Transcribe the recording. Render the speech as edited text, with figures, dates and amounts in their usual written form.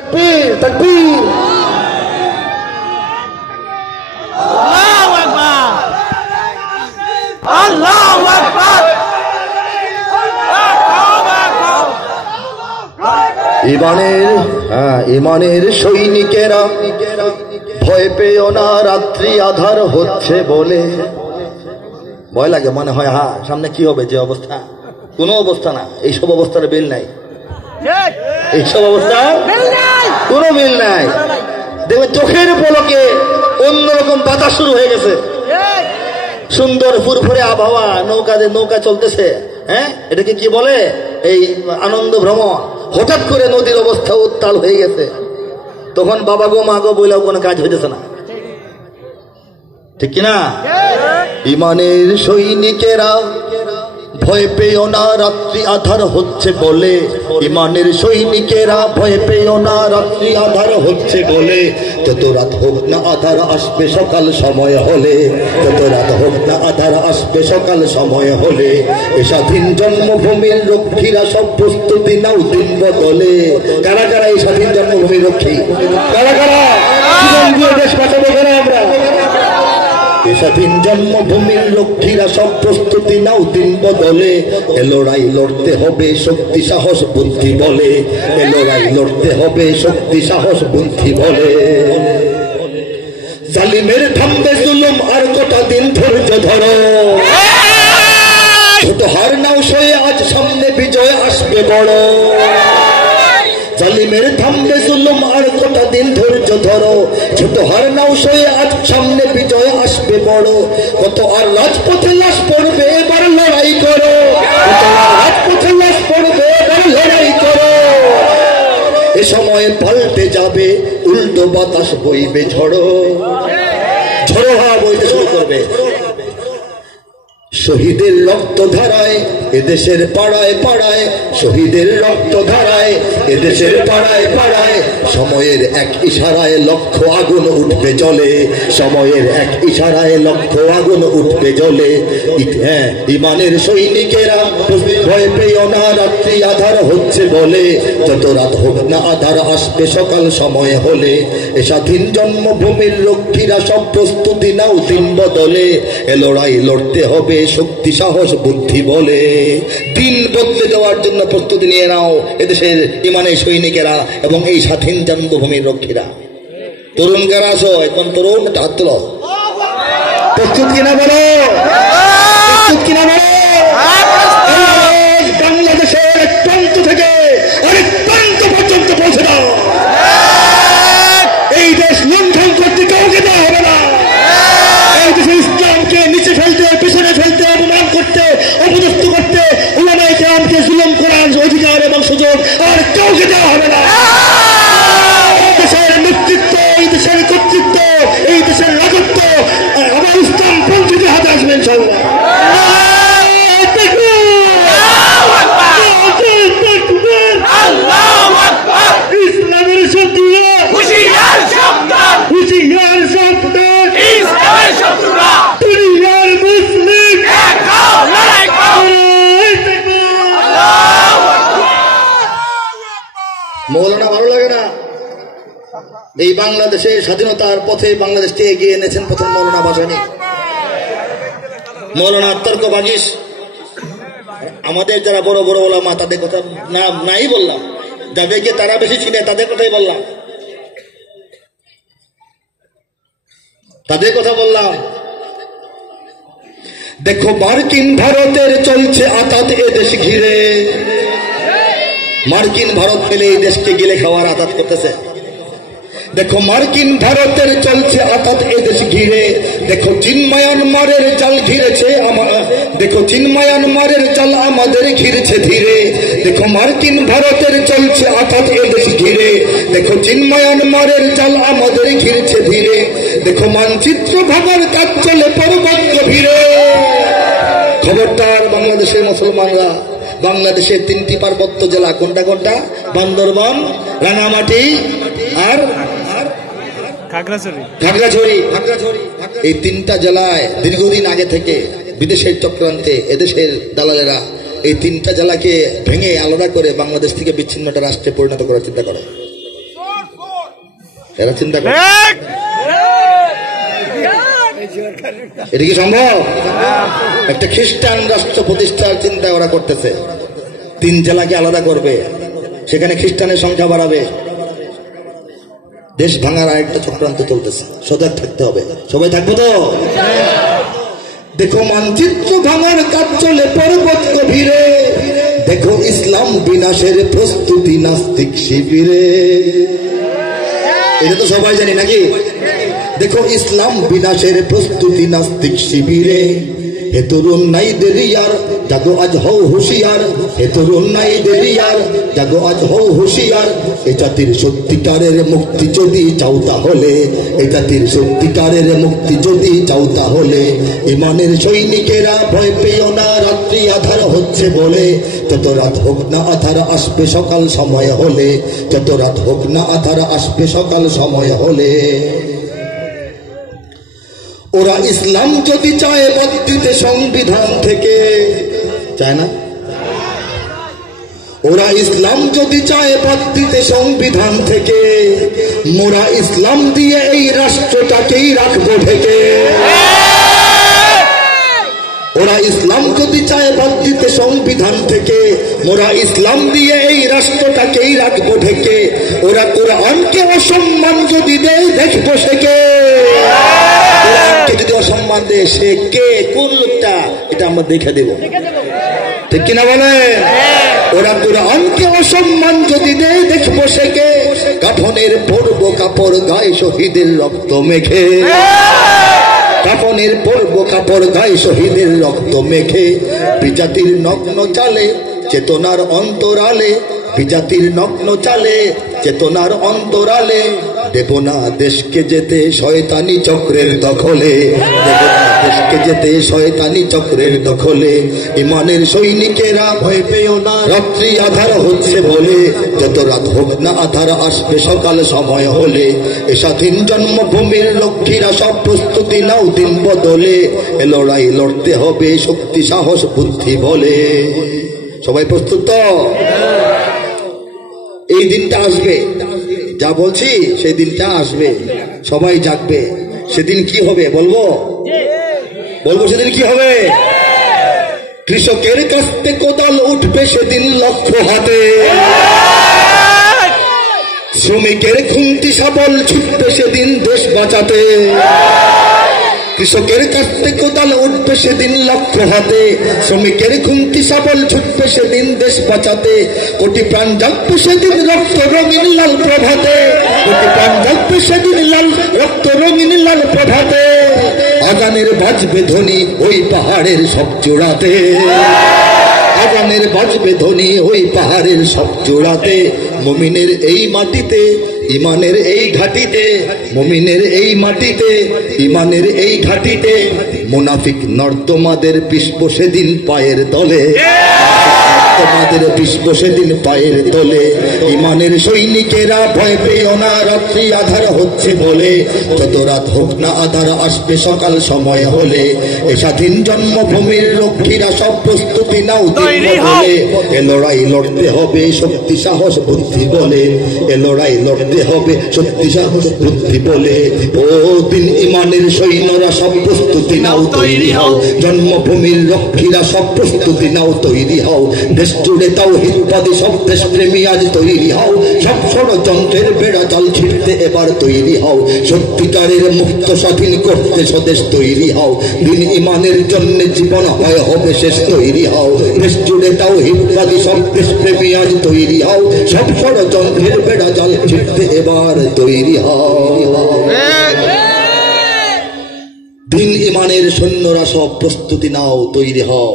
তাকবীর তাকবীর আল্লাহু আকবার আল্লাহু আকবার ইমানের সৈনিকেরা ভয় পেও না, রাত্রি আধার হচ্ছে বলে। ভয় লাগে, মনে হয় সামনে কি হবে, যে অবস্থা, কোনো অবস্থা না, এইসব অবস্থার বিল নাই, এইসব অবস্থা কোনো বিল নাই। দেখবে চোখের পলকে অন্যরকম বাতাস শুরু হয়ে গেছে, সুন্দর ফুরফুরে আবহাওয়া, নৌকা চলতেছে। হ্যাঁ, এটাকে কি বলে, এই আনন্দ ভ্রমণ। হঠাৎ করে নদীর অবস্থা উত্তাল হয়ে গেছে, তখন বাবা গো মা গো বইলেও কোনো কাজ হইতেছে না, ঠিক কিনা? ইমানের সৈনিকেরা ভয় পেও না, রাত্রি আধার হচ্ছে বলে। ইমানের সৈনিকেরা ভয় পেও না, রাত্রি আধার হচ্ছে বলে। যত রাত হোক না আধার আসবে সকাল সময় হলে, যত রাত হোক না আধার আসবে সকাল সময় হলে। এ স্বাধীন জন্মভূমির রক্ষীরা সব প্রস্তুতি নাও দিন বদলে। কারা কারা এই স্বাধীন জন্মভূমির রক্ষী? কারা কারা দেশ বাঁচাবো আমরা? স্বাধীন জন্মভূমির লক্ষ্মীরা সব প্রস্তুতি নাও দিন বদলে। এ লড়াই লড়তে হবে শক্তি সাহস বুদ্ধি বলে, এ লড়াই লড়তে হবে শক্তি সাহস বুদ্ধি বলে। জালিমের থামবে জুলুম আর কটা দিন ধৈর্য ধরো, ছোট হার নাও সয়ে আজ সামনে বিজয় আসবে বড়। জালিমের থামবে জুলুম আর কটা দিন ধৈর্য ধরো, ছোট হার নাও সয়ে আজ সামনে বিজয় আসবে বড়। কত আর রাজপথে লাশ পড়বে, এবার লড়াই করো, কত আর রাজপথে লাশ পড়বে, এবার লড়াই করো। এ সময় পাল্টে যাবে, উল্টো বাতাস বইবে ঝড়ো, ঝড়ো হাওয়া বইতে শুরু করবে। শহীদের রক্ত ধারায় এদেশের পাড়ায় পাড়ায়, শহীদের রক্ত ধারায় এদেশের পাড়ায় পাড়ায়। সময়ের এক ইশারায় লক্ষ আগুন উঠবে জ্বলে, সময়ের এক ইশারায় লক্ষ আগুন উঠবে জ্বলে। ইমানের সৈনিকেরা ভয় পেও না, রাত্রি আধার হচ্ছে বলে। যত রাত হোক না আধার আসবে সকাল সময় হলে। এ স্বাধীন জন্মভূমির রক্ষীরা সব প্রস্তুতি নাও দিন বদলে। এ লড়াই লড়তে হবে শক্তি সাহস বুদ্ধি বলে। দিন বদলে দেওয়ার জন্য প্রস্তুতি নিয়ে নাও এদেশের ইমানের সৈনিকেরা এবং এই স্বাধীন জন্মভূমির রক্ষীরা। তরুণ কারা আছো? এখন তরুণ হাত তোলো। প্রস্তুত কিনা বলো, প্রস্তুত কিনা বলো। বাংলাদেশের এক প্রান্ত থেকে আরেক প্রান্ত পর্যন্ত পৌঁছে দাও। এই দেশ লুণ্ঠন করতে কাউকে দেওয়া হবে না। এই দেশে ইসলামকে নিচে ফেলতে, পিছনে ফেলতে, অপমান করতে, অপদস্থ করতে, উলামায়ে কেরামকে জুলুম করার অধিকার এবং সুযোগ আর কাউকে দেওয়া হবে না। দেশের নেতৃত্ব, এই দেশের কর্তৃত্ব, এই দেশের রাজত্ব আমার ইসলাম পন্থীদের হাতে আসবে ইনশাআল্লাহ। ইসলামের শত্রুরা হুঁশিয়ার সাবধান, হুঁশিয়ার সাবধান, ইসলামের শত্রুরা দুনিয়ার মুসলিম এক হও, লড়াই করো। মৌলানা ভালো লাগে না? এই বাংলাদেশের স্বাধীনতার পথে বাংলাদেশকে এগিয়ে এনেছেন প্রথম মৌলানা ভাসানী, মৌলানা তর্ক বাগিস। আমাদের যারা বড় বড় ওলামা তাদের কথা নাম নাই বললাম, যাদেরকে তারা বেশি চিনে তাদের কথাই বললাম, তাদের কথা বললাম। দেখো মার্কিন ভারতের চলছে আতাত এ দেশ ঘিরে, মার্কিন ভারত ফেলে এই দেশকে গিলে খাওয়ার আতাত করতেছে। দেখো মার্কিন ভারতের চলছে আতাত এ দেশ ঘিরে। দেখো চীন মায়ানমারের জাল ঘিরেছে, দেখো চীন মায়ানমারের জাল আমাদের ঘিরেছে ধীরে। দেখো মার্কিন ভারতের চলছে আতাত এ দেশ ঘিরে। দেখো চীন মায়ানমারের জাল আমাদের ঘিরেছে ধীরে। দেখো মানচিত্র ভাগার কাজ চলে পর্বত গভীরে। খবরদার বাংলাদেশের মুসলমানরা, বাংলাদেশের 3টি পার্বত্য জেলা কোনটা কোনটা? বান্দরবান, রাঙামাটি আর খাগড়াছড়ি। এই 3টা জেলায় দীর্ঘদিন আগে থেকে বিদেশের চক্রান্তে এদেশের দালালেরা এই 3টা জেলাকে ভেঙে আলাদা করে বাংলাদেশ থেকে বিচ্ছিন্ন একটা রাষ্ট্রে পরিণত করার চিন্তা করে। এরা চিন্তা করে এটা কি সম্ভব? একটা খ্রিস্টান রাষ্ট্র প্রতিষ্ঠার চিন্তা ওরা করতেছে, 3 জেলাকে আলাদা করবে, সেখানে খ্রিস্টানের সংখ্যা বাড়াবে, দেশ ভাঙার আরেকটা চক্রান্ত চলতেছে। সজাগ থাকতে হবে। সবাই থাকবো তো? দেখো মানচিত্র ভাঙার কাজ চলে পর্বত গভীরে, দেখো ইসলাম বিনাশের প্রস্তুতি নাস্তিক শিবিরে। এটা তো সবাই জানি নাকি? দেখো ইসলাম বিনাশের প্রস্তুতি নাস্তিক শিবিরে, হে তরুণ নাই দেরি আর জাগো আজ হও হুঁশিয়ার, হে তরুণ নাই দেরি আর জাগো আজ হও হুঁশিয়ার। এ জাতির সত্যিকারের মুক্তি যদি চাও তাহলে, এ জাতির সত্যিকারের মুক্তি যদি চাও তাহলে, ইমানের সৈনিকেরা ভয় পেও না, রাত্রি আধার হচ্ছে বলে, যত রাত হোক না আধার আসবে সকাল সময় হলে, যত রাত হোক না আধার আসবে সকাল সময় হলে। ওরা ইসলাম যদি চায় বাদ দিতে সংবিধান থেকে, চায় না? ওরা ইসলাম যদি চায় বাদ দিতে সংবিধান থেকে, মোরা ইসলাম দিয়ে এই রাষ্ট্রটাকেই রাখবো ঢেকে। ওরা ইসলাম যদি চায় বাদ দিতে সংবিধান থেকে, মোরা ইসলাম দিয়ে এই রাষ্ট্রটাকেই রাখবো ঢেকে। ওরা কোরআনকে অসম্মান যদি দেয় দেখবো সেকে। যদি অসম্মান দেয় সে কে, কোন লোকটা, এটা আমরা দেখে দেব, ঠিক কিনা বলে? ওরা কোরআনকে অসম্মান যদি দেয় দেখবো সেকে। কাফনের পরব কাপড় গায়ে শহীদের রক্ত মেখে, কাফনের পরব কাপড় গায়ে শহীদের রক্ত মেখে। বিজাতির নগ্ন চালে চেতনার অন্তরালে, বিজাতির নগ্ন চালে চেতনার অন্তরালে। দেব না দেশকে যেতে শয়তানি চক্রের দখলে, দেব না দেশকে যেতে শয়তানি চক্রের দখলে। ইমানের সৈনিকেরা ভয় পেও না, রাত্রি আধার হচ্ছে বলে, যত রাত হোক না আধার আসবে সকাল সময় হলে। এ স্বাধীন জন্মভূমির লক্ষ্মীরা সব প্রস্তুতি নাও দিন বদলে। এ লড়াই লড়তে হবে শক্তি সাহস বুদ্ধি বলে। সবাই প্রস্তুত তো? এই দিনটা আসবে, যা বলছি সেই দিনটা আসবে, সবাই জাগবে। সেদিন কি হবে বলবো? বলবো সেদিন কি হবে? কৃষকের কাস্তে কোদাল উঠবে সেদিন লক্ষ্য হাতে, শ্রমিকের খুন্তি শাবল ছুটবে সেদিন দেশ বাঁচাতে। কৃষকের কাস্তে কোদাল উঠবে সেদিন লক্ষ্য হাতে, শ্রমিকের খুন্তি শাবল ছুটবে সেদিন দেশ বাঁচাতে। কোটি প্রাণ জাগবে সেদিন রক্ত রঙিন লাল প্রভাতে, কোটি প্রাণ জাগবে সেদিন লাল রক্ত রঙিন লাল প্রভাতে। আগানের বাজবে ধ্বনি ওই পাহাড়ের সব চূড়াতে, আগানের বাজবে ধ্বনি ওই পাহাড়ের সব চূড়াতে। মুমিনের এই মাটিতে ইমানের এই ঘাটিতে, মুমিনের এই মাটিতে ইমানের এই ঘাটিতে। মুনাফিক নর্দমাদের পিষব সেদিন পায়ের তলে, তোমাদের পিষব সেদিন পায়ের তলে। ইমানের সৈনিকেরা ভয় পেও না, রাত্রি আধার হচ্ছে বলে, যত রাত হোক না আধার আসবে সকাল সময় হলে। এ স্বাধীন জন্মভূমির লক্ষ্মীরা সব প্রস্তুতি নাও দিন বদলে। এ লড়াই লড়তে হবে শক্তি সাহস বুদ্ধি বলে, এ লড়াই লড়তে হবে শক্তি সাহস বুদ্ধি বলে। ও দিন ইমানের সৈন্যরা সব প্রস্তুতি নাও তৈরি হও, জন্মভূমির লক্ষ্মীরা সব প্রস্তুতি নাও তৈরি হও। দেশ জুড়ে তাও হিতবাদী সব দেশ প্রেমী আজ তৈরি হও, সব ষড়যন্ত্রের বেড়া জাল ছিঁড়তে এবার তৈরি হও। সত্যিকারের মুক্ত স্বাধীন করতে স্বদেশ তৈরি হও, দিন ইমানের জন্য জীবন হয় হবে শেষ তৈরি হও। দেশ জুড়ে তাও হিতবাদী সব দেশ প্রেমী আজ তৈরি হও, সব ষড়যন্ত্রের বেড়া জাল ছিঁড়তে এবার তৈরি হও। দিন ইমানের সৈন্যরা সব প্রস্তুতি নাও তৈরি হও।